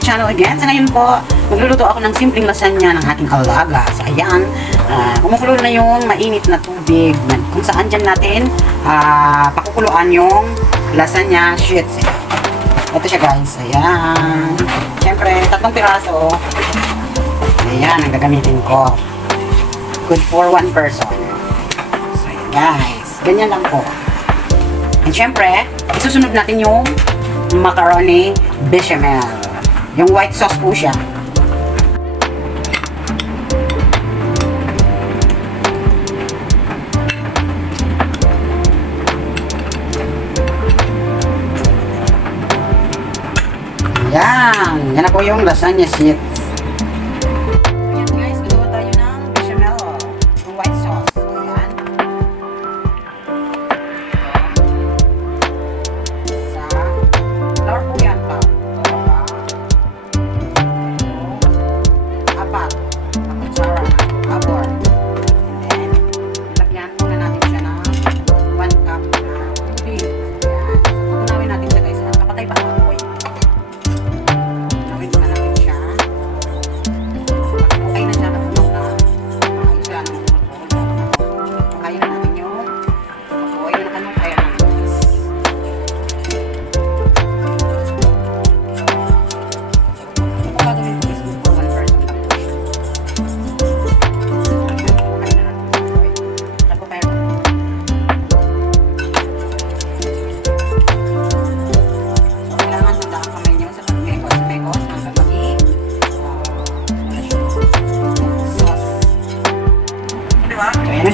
channel again. Sa ngayon po, magluluto ako ng simpleng lasagna ng ating alaga. So ayan, kumukulo na yung mainit na tubig kung saan dyan natin pakukuluan yung lasagna sheets. Ito siya guys, ayan. Siyempre, 3 piraso. Ayan, ang gagamitin ko. Good for 1 person. So ayan guys, ganyan lang po. And siyempre, isusunod natin yung macaroni bechamel. Yung white sauce po siya. Yan. Yan na po yung lasagna sheet. Ayan guys, gagawa tayo ng bechamel. Yung white sauce. Ayan. Sa flour po yan pa. Apat. Kutsara. Abor. And then, lagyan muna natin siya ng 1 cup na tubig. Ayan. Tunawin natin siya guys. Kapatay pa ako po.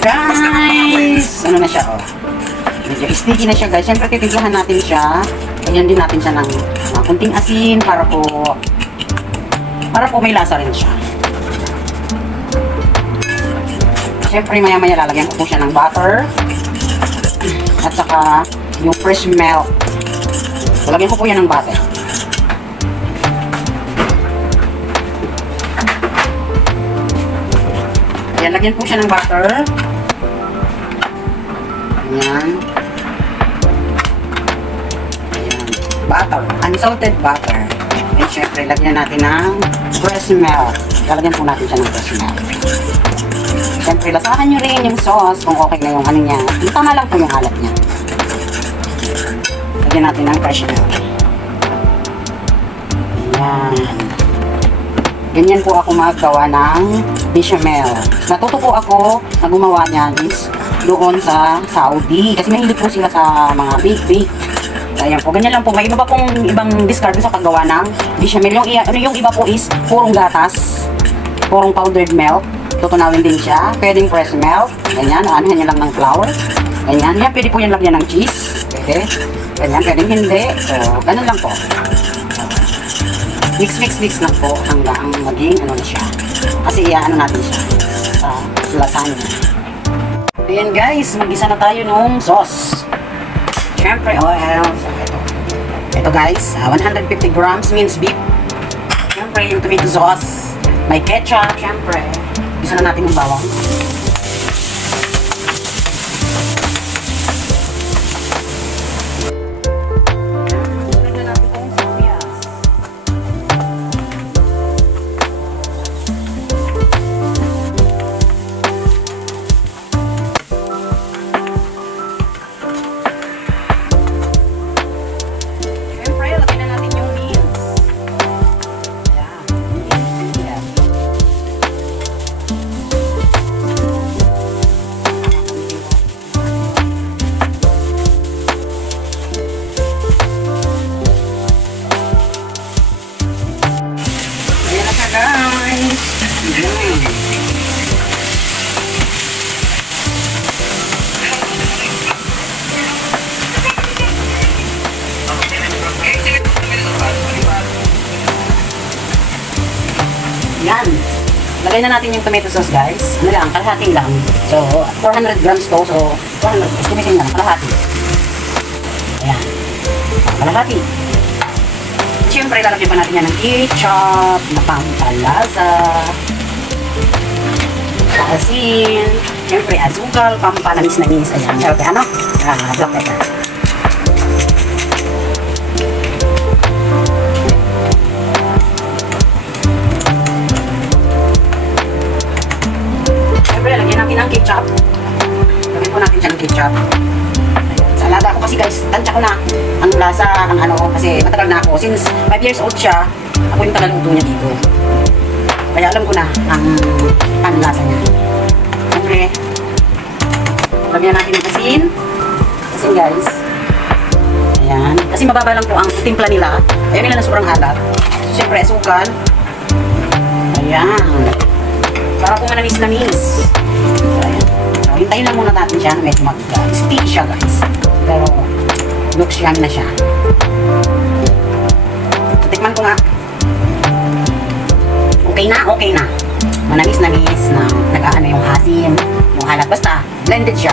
Guys, ano na siya, oh. Medyo sticky na siya guys. Siyempre titimplahan natin siya. Ayan din natin siya ng kunting asin para po may lasa rin siya. Siyempre maya maya lalagyan ko po siya ng butter at saka yung fresh milk. Lalagyan ko po yan ng butter. Ayan, lagyan po siya ng butter. Ayan. Ayan. Butter. Unsalted butter. And syempre, lagyan natin ng fresh milk. Lalagyan po natin siya ng fresh milk. Syempre, lasahan nyo rin yung sauce kung okay na yung ano niya. Tama lang po yung alat niya. Lagyan natin ng fresh milk. Ayan. Ganyan po ako maggawa ng bechamel. Natuto po ako na gumawa niyan is doon sa Saudi. Kasi mahilig po sila sa mga bake. Ayan po, ganyan lang po. May iba pa pong ibang discard sa paggawa ng bechamel. Yung iba po is purong gatas, purong powdered milk. Tutunawin din siya. Pwedeng fresh milk. Ganyan, aanahan niya lang ng flour. Ganyan. Yan, pwede po yan lagyan ng cheese. Pwede. Ganyan, pwedeng hindi. So, ganun lang po. Mix lang po hanggang maging ano na siya. Kasi ano natin siya sa lasagna. Ayan guys, mag-isa na tayo nung sauce. Siyempre oil. So, ito guys, 150 grams minced beef. Siyempre yung tomato sauce. May ketchup, siyempre. Isa na natin yung bawang. Yan. Lagay na natin yung tomato sauce guys. Ano lang, kalahati lang. So, 400 grams to. So, 400. Estimating lang, kalahati. Ayan. Kalahati. Siyempre, lalagyan pa natin yan ng ketchup, na pampalasa, asin, siyempre, asukal, pampanamis-namis. Ayan. Siyempre, ano? Black pepper. masarap. Sa alaga ko kasi guys, tansya ko na ang lasa, ang ano, kasi matagal na ako. Since 5 years old siya, ako yung tagaluto niya dito. Kaya alam ko na ang panlasa niya. Siyempre, lagyan natin ng asin. Asin guys. Ayan. Kasi mababa lang po ang timpla nila. Ayaw nila na sobrang alat. Siyempre, asukal. Ayan. Para po manamis-namis. Ayan. So, hintayin lang muna natin siya na medyo mag-stick siya guys. Pero, looks yummy na siya. So, tikman ko nga. Okay na, okay na. Manamis-namis na nag-aano yung asin, yung alat. Basta, blended siya.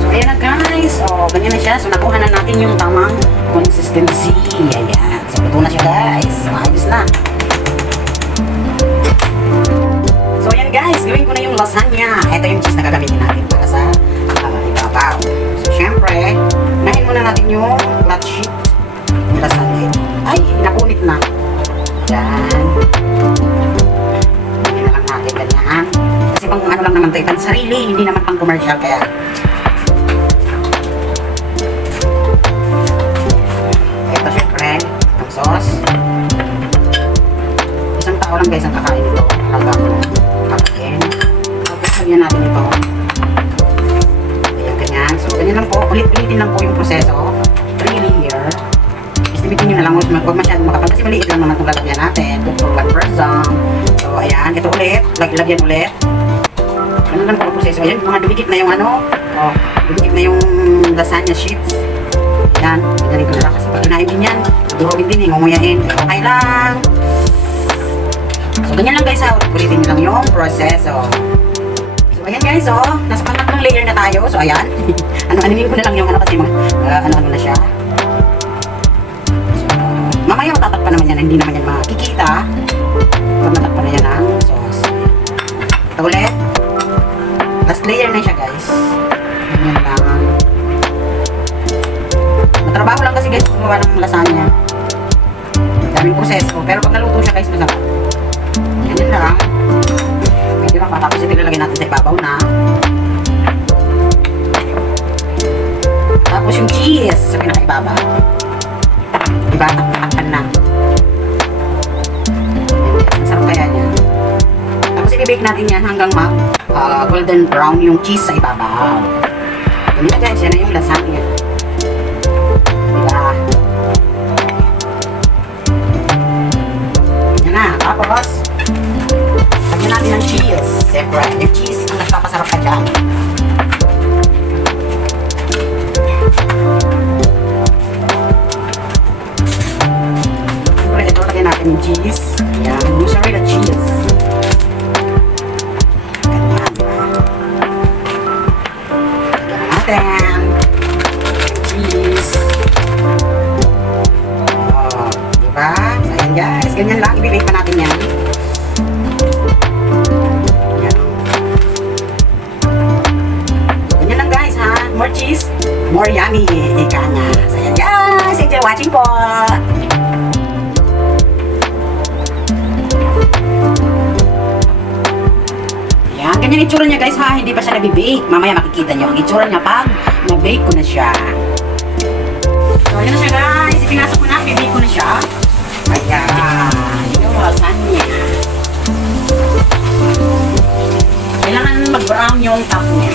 So, ayan na guys. O, ganyan na siya. So, nakuha na natin yung tamang consistency. Ayan. So, luto na siya guys. So, ayos na. So, ayan guys. Gawin ko na yung lasagna. Ito yung cheese na gagamitin natin para sa ibabaw. So, syempre, nahin muna natin yung flat sheet ng lasagna. Ay, napunit na. Ayan. Ganyan na lang natin ganyan. Kasi pang ano lang naman tayo, pang sarili, hindi naman pang commercial. Kaya, ito syempre, ang sauce. Isang tao lang guys ang kakain nito. Halaga ko lang kakain. Tapos lagyan natin ito. Ayan, ganyan. So, ganyan lang po. Ulit-ulitin lang po yung proseso. 3 layer. Estimate nyo na lang, huwag masyadong makapal. Kasi maliit lang naman itong lalagyan natin. Good for 1 person. So, ayan. Ito ulit. Lagyan ulit. Ganun lang po ang proseso. Ayan, mga dumikit na yung ano. Oh, dumikit na yung lasagna sheets. Ayan. Ganyan ko na lang. Kasi pag kinain din yan, durugin din eh. Ngumuyain. Pero okay lang. So, ganyan lang guys ha. Ulitin nyo lang yung proseso. So, ayan guys oh. Nasa pangatlong layer na tayo. So, ayan. Ano-anuin ko na lang yung ano kasi ano-ano na siya. Mamaya matatakpan naman yan, hindi naman yan makikita. Pag matakpan na yan ang sauce. Ito ulit. Last layer na siya guys. Ganyan lang. Matrabaho lang kasi guys gumawa ng lasagna. Daming proseso. Pero pag naluto siya guys, masarap. Ganyan lang. Pwede lang pa. Tapos ito ilalagay natin sa ibabaw na. Tapos yung cheese sa pinakaibabaw. Diba? Takpan na. Masarap kaya niya. Tapos i-bake natin yan hanggang golden brown yung cheese sa ibabaw. Ganyan na guys, yan na yung lasagna. Diba? Yan na. Tapos, lagyan natin ng cheese. Siyempre, yung cheese ang nagpapasarap ka dyan. Natin yung cheese. Ayan, mozzarella cheese. Ganyan. Lagyan natin. Cheese. Oh, diba? Ayan guys. Ganyan lang. I-bake pa natin yan. Ayan. Ganyan lang guys ha. More cheese, more yummy. Ika nga. So ayan guys. Thanks for watching po. Ganyan itsura niya guys ha, hindi pa siya nabibake. Mamaya makikita nyo ang itsura niya pag nabake ko na siya. So yun na siya guys, ipinasok ko na, bibake ko na siya. Ayan, yung lasagna. Kailangan mag-brown yung top niya.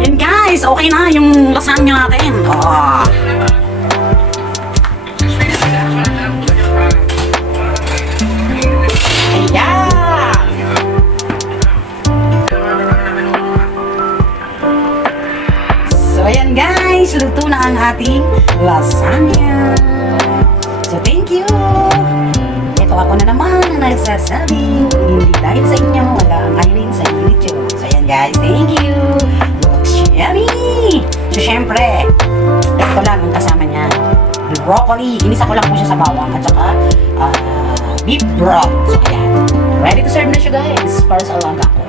Yan guys, okay na yung lasagna natin. Oh. Ayan guys, luto na ang ating lasagna. So thank you. Ito ako na naman ang nagsasabing hindi dahil sa inyo, wala ang Irene sa YouTube. So ayan guys, thank you. Looks yummy. So syempre, ito lang ang kasama niya. Broccoli, inisa ko lang po siya sa bawang at saka beef broth. So ayan, ready to serve na siya guys para sa alaga ko.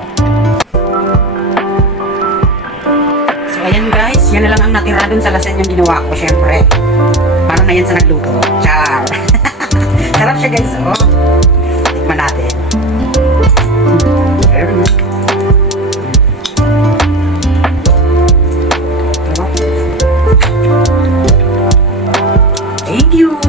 Ayan guys, yan na lang ang natira dun sa lasagna yung ginawa ko, syempre. Paano na yan sa nagluto? Char! Sarap siya guys, oh. Tikman natin. Thank you!